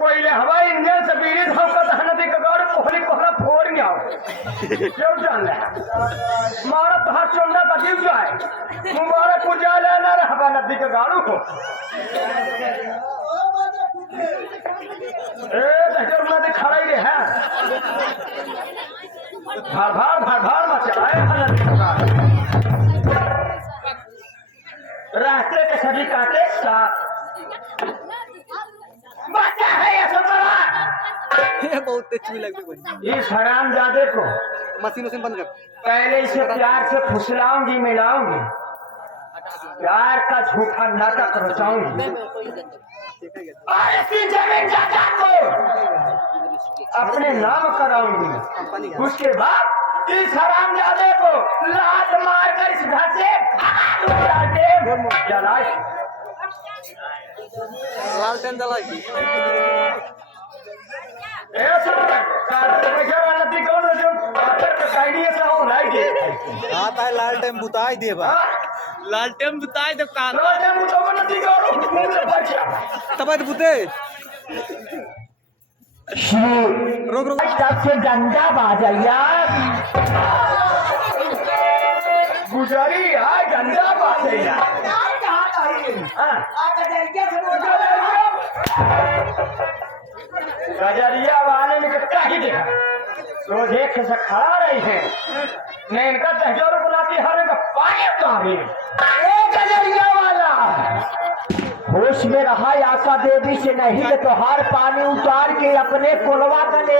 पहिले हवाई इंजन से पीड़ित होकर नदी का गौर कोहली कोहरा फोड़ गया क्यों जान रहा मारा तहार चोंडा तजीब जाए मुबारक पूजा लेना रहा नदी का गाड़ू को ए दहजर में तो खड़ा ही है भार भार भार भार मचाए नदी का गाड़ू रास्ते के सभी कांटे साफ बच्चा है ये सब बहुत तेज लग रही है। इस हरामजादे को मशीन उसे बंद कर। पहले इसे प्यार से फुसलाऊंगी मिलाऊंगी प्यार का झूठा नाटक रचाऊंगी और इसकी जमीन जायदाद को अपने नाम कराऊंगी उसके बाद इस हरामजादे को लात मार कर इस घर से जलाए लालटेन जलाई ऐसा नदी कौन जो ऐसा हो रहा है हाँ ताई लालटेन बुताई दे बा लालटेन बुताई दे कान नदी कौन तब बुते रोक रोक सबसे गंदा बाजैया गुजारी है गंदा बाजैया गजरिया वाले में कितना ही देखा रोज एक से खड़ा रही है ने इनका तहजोर बुलाती हर इनका पानी उतारी गजरिया वाला होश में रहा आका देवी से नहीं तो तोहार पानी उतार के अपने कोलवा का ले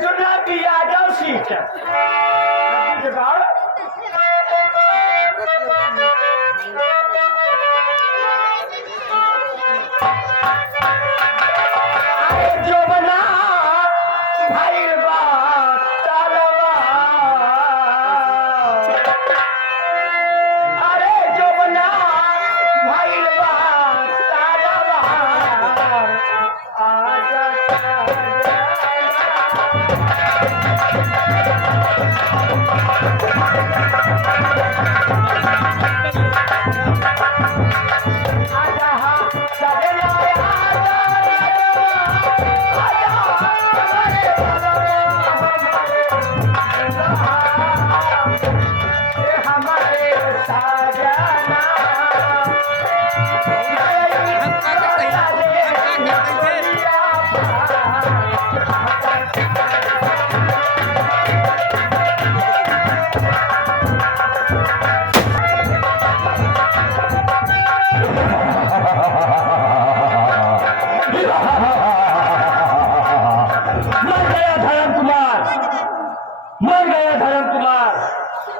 सुना कि आ जाओ सीट जो बना भाई अरे जो बना भाई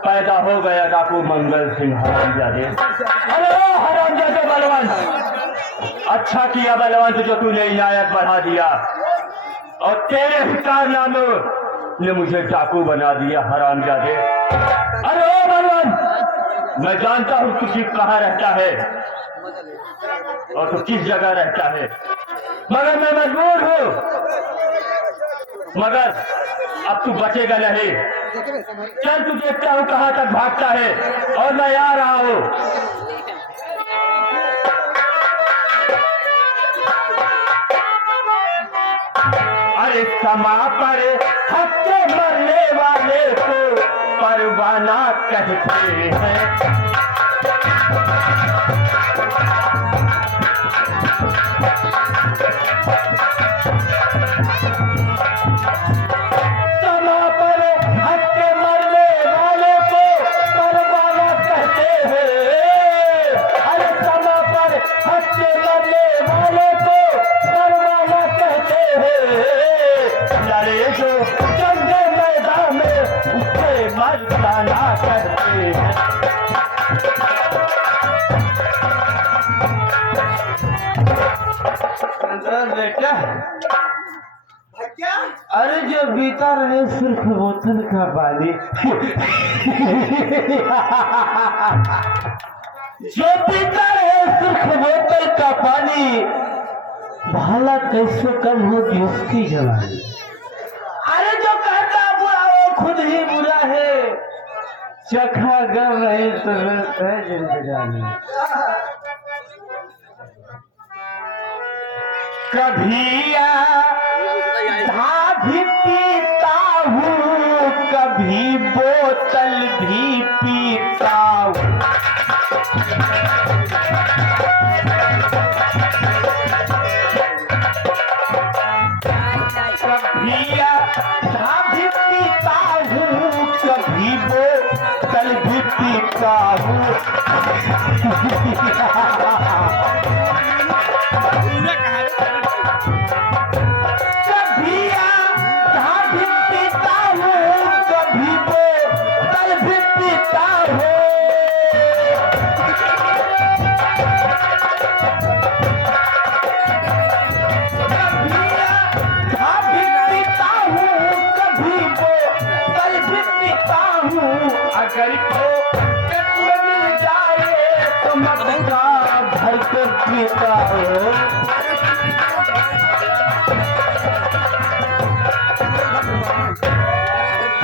पैदा हो गया डाकू मंगल सिंह हरामजादे। हेलो हरामजादे बलवंत, अच्छा किया बलवंत जो तूने इनायत बढ़ा दिया और तेरे ही कारनामे ने मुझे डाकू बना दिया हरामजादे। अरे बलवंत, मैं जानता हूँ तू कहाँ रहता है और तू किस जगह रहता है, मगर मैं मजबूर हूँ, मगर अब तू बचेगा नहीं। चल तू देखता हूँ कहाँ तक भागता है और मैं आ रहा हूँ। अरे समा पर हत्या मरने वाले को परवाना कहते हैं। बेटा क्या? अरे जो बीता रहे सिर्फ बोतल का पानी जो पीता रहे सिर्फ बोतल का पानी भाला कैसे कम होगी उसकी जवानी। अरे जो कहता बुरा वो खुद ही बुरा है, चखा कर रहे तो है जिंदगानी। कभी आधा भी पीता हूँ, कभी बोतल भी पीता हूँ। कभी आधा भी पीता हूँ, कभी बोतल भी पीता हूँ। अगर को मिल जाए तो मक्का भर के पीता हो।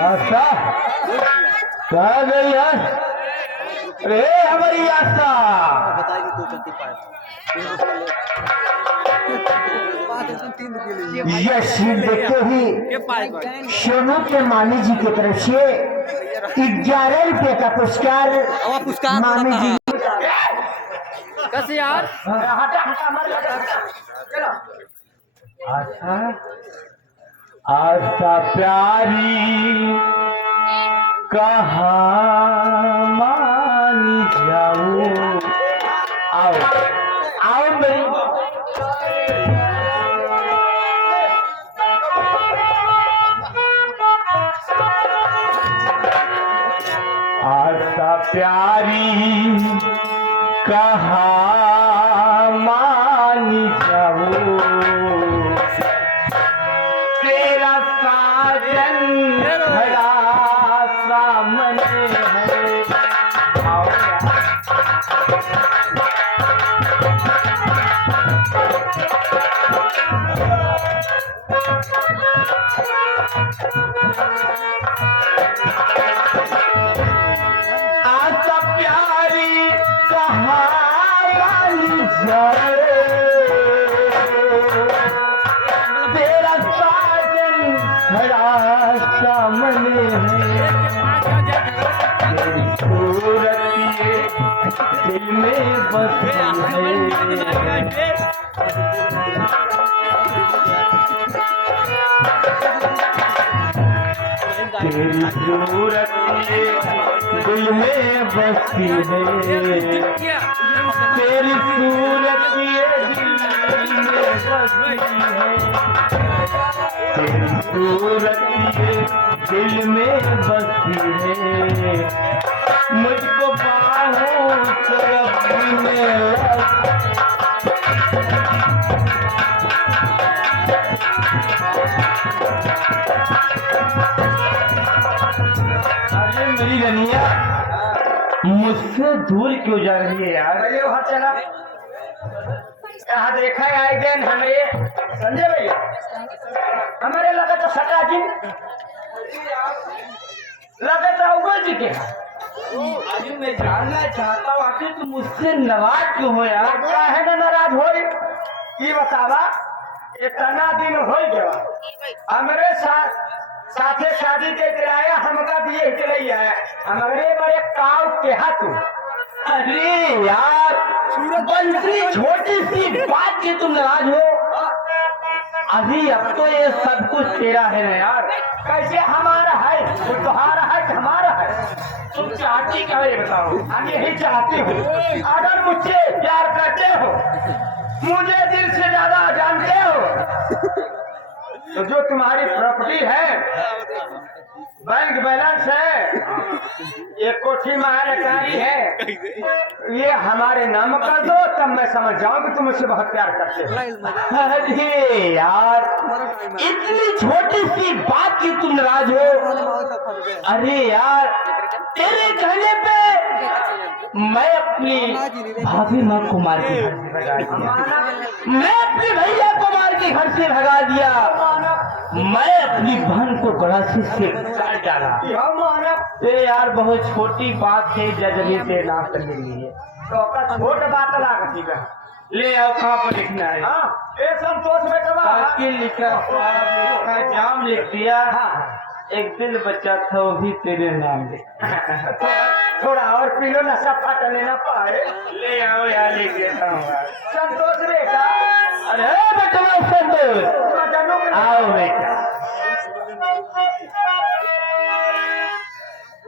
आशा कहा गई है रे हमारी आशा। यह शील देखते ही सोनू के मामी जी की तरफ से 11 रुपये का पुरस्कार मामी जी। कैसे यार? आशा आशा प्यारी कहाँ मानी जाऊं। आओ आओ मेरी आशा प्यारी कहाँ मानी जाऊं। तेरा साजन खड़ा सामने है। आओ आशा प्यारी कहाँ मानी जाए। तेरा साजन खड़ा सामने है। तेरी सूरत ये दिल में बसी है। तेरी सूरत ये दिल में बसी है। तेरी सूरत ये दिल में बसी है। तेरी सूरत ये दिल में बसी है। मुझको बाहों तरफ में अरे मेरी रनिया मुझसे दूर क्यों जा रही है यार? पहले वहाँ चला यहाँ देखा है आए दिन हमारे संजय भैया हमारे लगा तो सटा जी लगा तो उगल जी के। आज मैं जानना चाहता हूँ आखिर तुम मुझसे नाराज क्यों हो यार? क्या है ना नाराज हो ये बतावा। इतना दिन हो गया हमारे साथे शादी के किराया हमका दिए चलिए है हमारे बड़े काव के हाथ। अरे यार बंसी छोटी सी बात की तुम नाराज हो। अभी अब तो ये सब कुछ तेरा है ना यार। कैसे हमारा है वो तुम्हारा है कि हमारा है? तुम चाहती क्या है बताओ? हम यही चाहते हो अगर मुझसे प्यार करते हो मुझे दिल से ज्यादा जानते हो तो जो तुम्हारी प्रॉपर्टी है बैंक बैलेंस है एक कोठी महानकारी है ये हमारे नाम कर दो तब मैं समझ जाऊं कि तुम मुझसे बहुत प्यार करते हो। अरे यार इतनी छोटी सी बात की तुम नाराज हो। अरे यार तेरे कहने पे मैं अपनी भाभी माँ को मार के घर से भगा दिया। मैं अपने भैया को मार के घर से भगा दिया। मैं अपनी बहन को गड़ासी से काट डाला। ये यार बहुत छोटी बात है जजबे से ना करने लिए। तो का छोट बात लाग ठीक है। ले आओ कहाँ पर लिखना है? हाँ ए संतोष बेटवा वकील लिखा था, जाम लिख दिया। हाँ एक दिल बच्चा था वो भी तेरे नाम लिख। थोड़ा और पी लो नशा फाटने ना पाए। ले आओ यार लिख देता हूँ। संतोष बेटा अरे बेटा संतोष मदनों के आओ बेटा।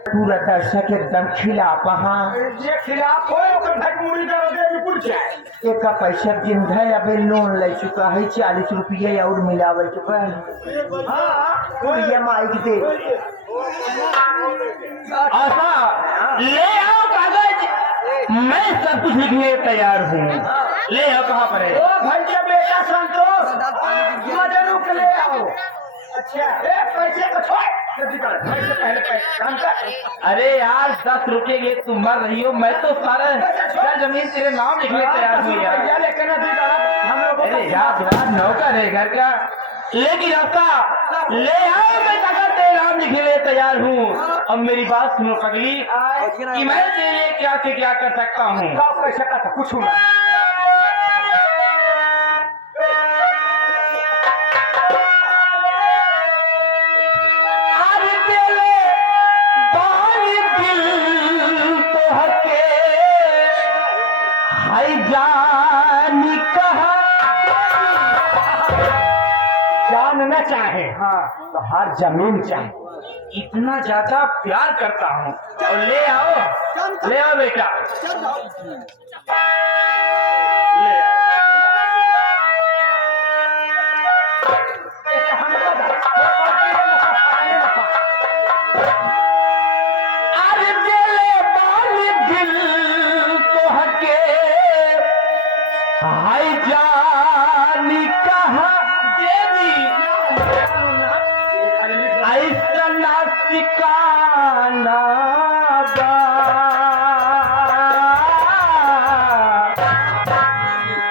पूरा दर्शक एकदम खिला पहा जे खिलाफ हो ओकर भटमुड़ी कर दे बिल्कुल चाहे। एक पैसा दिन है अबे लोन ले चुका है 40 रुपये और मिलावे चुका है। हाँ और ये माइक दे आशा ले आओ कागज, मैं सब कुछ लिखने तैयार हूँ। ले आओ कहाँ पर है? ओ भाई के बेटा संतोष मदनों के ले आओ। अच्छा ए पैसे को छोड़ जल्दी कर पैसे पहले काम कर। अरे यार 10 रुपये के तुम मर रही हो, मैं तो सारा जमीन तेरे नाम लिखने तैयार हूँ यार। लेकिन हम लोग अरे यार नौकर है घर का, लेकिन रास्ता ले आओ, मैं कागज तेरे नाम लिखने लिए तैयार हूँ। अब मेरी बात सुनो पगली कि मैं तेरे लिए क्या से क्या कर सकता हूँ। गाँव कर सका था कुछ ना। जानना चाहे हाँ तो हर जमीन चाहे। इतना ज्यादा प्यार करता हूँ। और ले आओ बेटा, ले आओ। अरे दिले बाली दिल तो हके हाय जानी कहा देवी ऐसा नासिकाना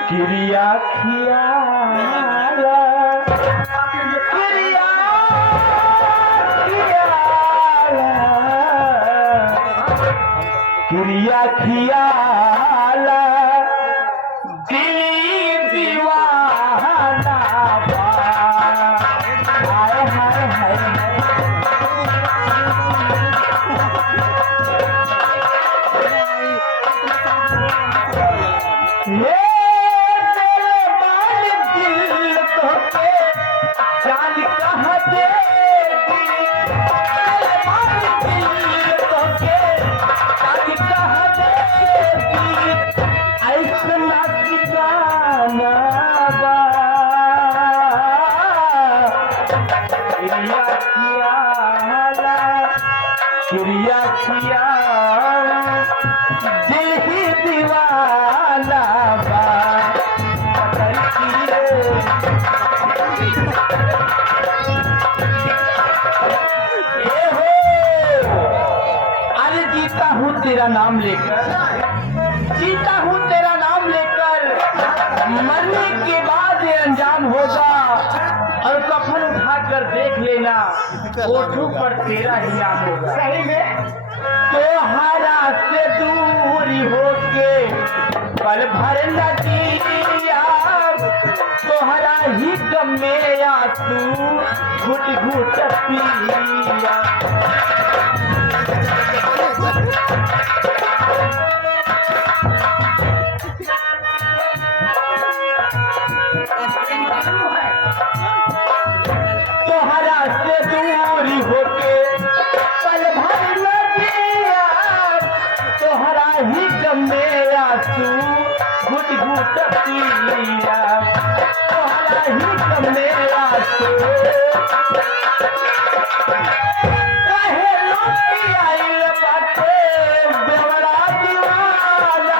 क्रिया खियाला क्रिया खियाला दिल दीवाना हाय हाय हाय। ये तेरे बाल दिल तोके जान कहाँ देगी, तेरे बाल दिल तोके जान कहाँ देगी, ऐसा ठिकाना बा क्रिया खियाला क्रिया खियाला दिल ही दीवाना बा करती रे। ए हो अरे जीता हूँ तेरा नाम लेकर, जीता हूँ तेरा नाम लेकर, मरने के बाद ये अंजाम होगा। और कफन उठाकर देख लेना ओठों पर तेरा ही नाम होगा। सही में तोहरा से दूरी होके पल भर लगिया, तोहरा ही गम में आंसू घुट घुट पिया। तोहरा से दूरी होके पल भर लगिया, तोहरा ही गम में आंसू घुट घुट पिया, तोहरा ही गम में आंसू। काहे लौटी आइल बाटे बेवड़ा दीवाना,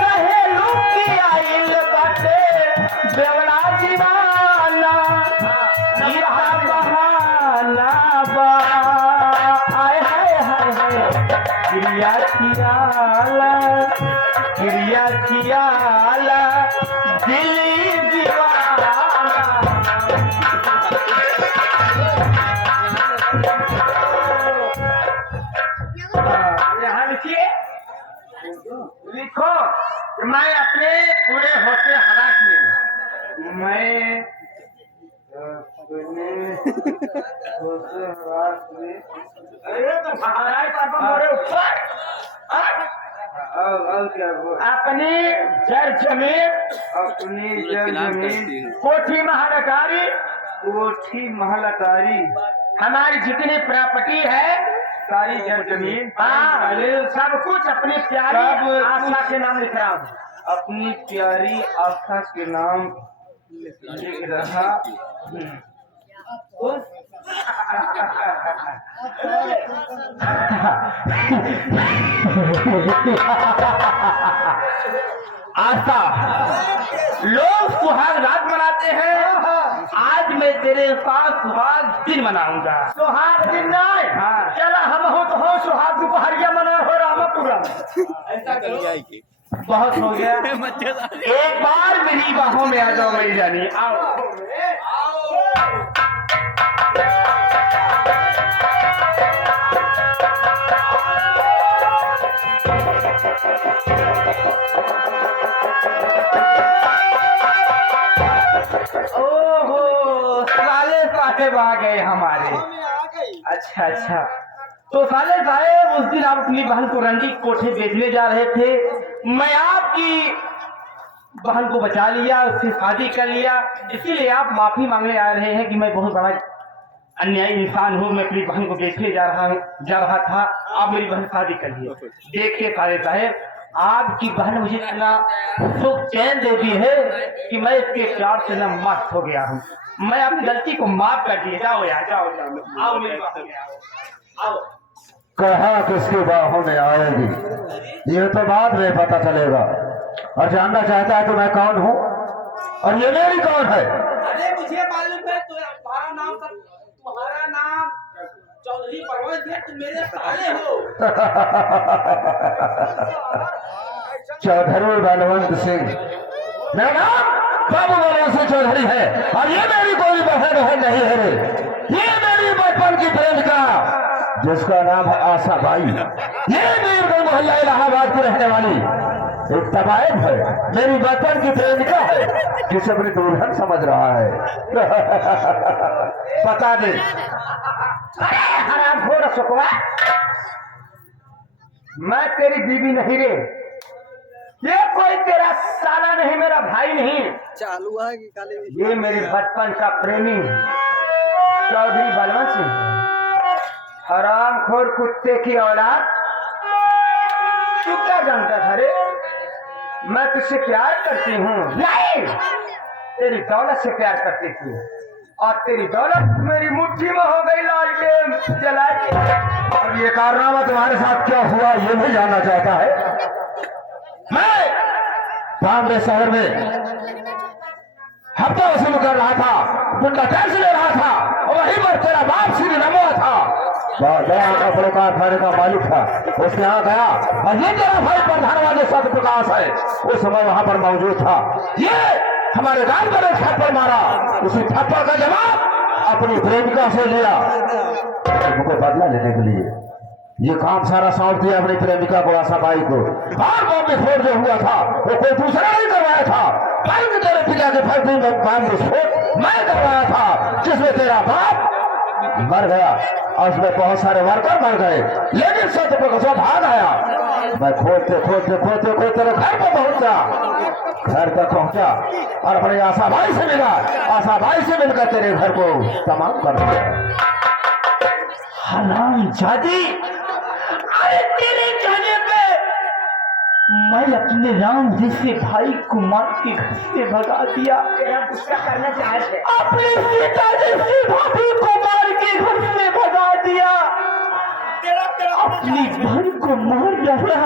कहे लुकी आइल बाटे बेवड़ा दीवाना, ईहा बहाना बा आय हाय हाय हाय। क्रिया खियाला क्रिया खियाला दिल दीवाना। लिखो कि मैं अपने पूरे होशे हवास में हूँ। मैं अपने होशे हवास में। अरे तो महाराज साहब मोरे ऊपर अब क्या बोल? अपनी जर जमीन, अपनी जर जमीन, कोठी महलकारी, कोठी महलकारी, हमारी जितनी प्रॉपर्टी है सारी जर जमीन, हाँ सब कुछ अपनी प्यारी आशा के नाम लिख रहा हूँ। अपनी प्यारी आशा के नाम लिख रहा आशा, लोग सुहाग रात मनाते हैं, आज मैं तेरे साथ सुहाग दिन मनाऊंगा। सुहाग दिन नहीं, चला हम हो तो हो सुहाग दोपहरिया मना हो रामापुरम। बहुत हो गया, एक बार मेरी बाहों में आ जाओ मेरी जानी, आओ। ओहो साले साहेब आ गए हमारे। अच्छा अच्छा, तो साले साहेब उस दिन आप अपनी बहन को रंगी कोठे बेचने जा रहे थे, मैं आपकी बहन को बचा लिया, उससे शादी कर लिया, इसीलिए आप माफी मांगने आ रहे हैं कि मैं बहुत बड़ा अन्यायी इंसान हूँ, मैं अपनी बहन को बेचने जा रहा था, आप मेरी बहन शादी कर लिए। देखिए साले साहेब, आपकी बहन मुझे इतना सुख चैन देती है कि मैं इसके प्यार से न मस्त हो गया हूँ। मैं अपनी गलती को माफ कर दिए। जाओ यार, जाओ जाओ, आओ मेरी बाहों में आओ। कहा किसकी बाहों में आएगी ये तो बाद में पता चलेगा। और जानना चाहता है तो मैं कौन हूँ और ये मेरी कौन है? अरे मुझे मालूम है तुम्हारा नाम चौधरी परवंश है, तुम मेरे साले हो। चौधरी बलवंत सिंह, मेरा नाम बाबू बलवंत सिंह चौधरी है और ये मेरी कोई बहन नहीं है रे, ये मेरी बचपन की प्रेमिका जिसका नाम है आशा बाई। ये मीरगंज मोहल्ला इलाहाबाद की रहने वाली एक तबायब है, मेरी बचपन की प्रेमिका है जिसे अपनी दुल्हन समझ रहा है। बता दे। हराम घोर सुकवा, मैं तेरी बीवी नहीं रे, ये कोई तेरा साला नहीं, मेरा भाई नहीं, चालू है कि काले ये मेरे बचपन का प्रेमी चौधरी बलवंत सिंह। हरामखोर कुत्ते की औलाद, तू क्या जानता था रे मैं तुझसे प्यार करती हूँ? नहीं, तेरी दौलत से प्यार करती थी और तेरी दौलत मेरी मुट्ठी में हो गई, लालटेन जलाई। और ये कारनामा तुम्हारे साथ क्या हुआ ये भी जानना चाहता है? मैं बॉम्बे शहर में हफ्ता वसूल कर रहा था, गुंडा टैक्स ले रहा था और वहीं पर तेरा बाप श्री नमो था, गया कपड़े कारखाने का मालिक था, उसके यहाँ गया और ये तेरा भाई प्रधानवादी सत्य प्रकाश है, उस समय वहां पर मौजूद था। ये हमारे गांव पर एक थप्पड़ मारा, उसी थप्पड़ का जवाब अपनी प्रेमिका से लिया, उनको बदला लेने के लिए ये काम सारा सौंप दिया अपनी प्रेमिका को, आशा बाई को। और बॉम्ब विस्फोट जो हुआ था वो कोई दूसरा नहीं करवाया था, बल्कि तेरे पिता के फैक्ट्री में बॉम्ब विस्फोट मैं करवाया था, जिसमें तेरा बाप मर गया और उसमें बहुत सारे वर्कर मर गए, लेकिन सत्य प्रकाश भाग आया। मैं खोजते खोजते खोजते खोजते तेरे घर पर पहुंचा, घर तक पहुंचा और अपने आशा भाई से मिला, आशा भाई से मिलकर तेरे घर को तमाम कर दिया। हराम जादी, अरे तेरे कहने पे मैं अपने राम जैसे भाई को मार के घर से भगा दिया, तेरा गुस्सा करना चाहते, अपने सीता जैसी भाभी को मार के घर से भगा दिया, अपनी बहन को मार डाला।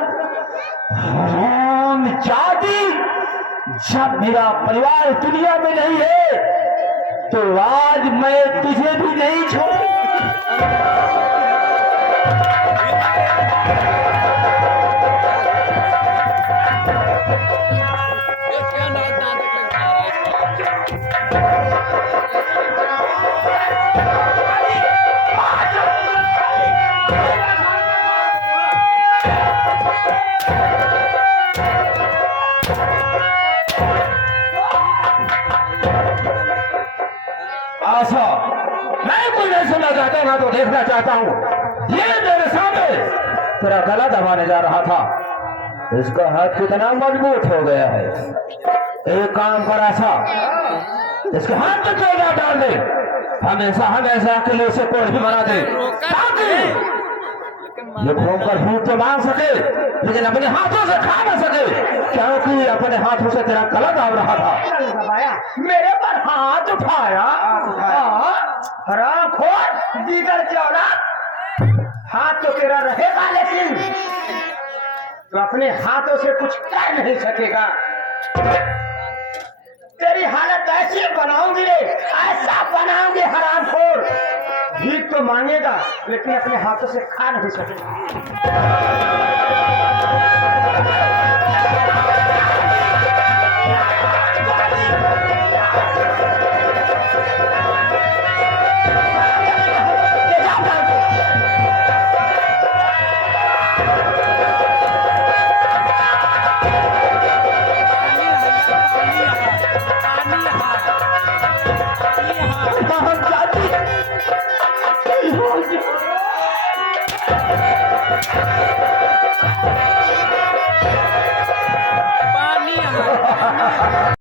हराम जादी, जब मेरा परिवार दुनिया में नहीं है तो आज मैं तुझे भी नहीं छोड़ूंगा। देखूंगा तो देखना चाहता हूँ। ये मेरे सामने तेरा गला दबाने जा रहा था, इसका हाथ कितना मजबूत हो गया है। एक काम कर ऐसा, इसके हाथ में चोगा डाल दे, हमेशा हमेशा के लिए उसे कोई भी बना दे, ताकि ये घूमकर भूख तो मांग सके लेकिन अपने हाथों से खा न सके, क्योंकि अपने हाथों से तेरा गला दाब रहा था। मेरे पर हाथ उठाया। हराम खोर दीगर की औलाद, हाथ तो तेरा रहेगा लेकिन तो अपने हाथों से कुछ कर नहीं सकेगा। तेरी हालत ऐसी बनाऊंगी रे, ऐसा बनाऊंगी हराम खोर, भीख तो मांगेगा लेकिन अपने हाथों से खा नहीं सकेगा। हम जाती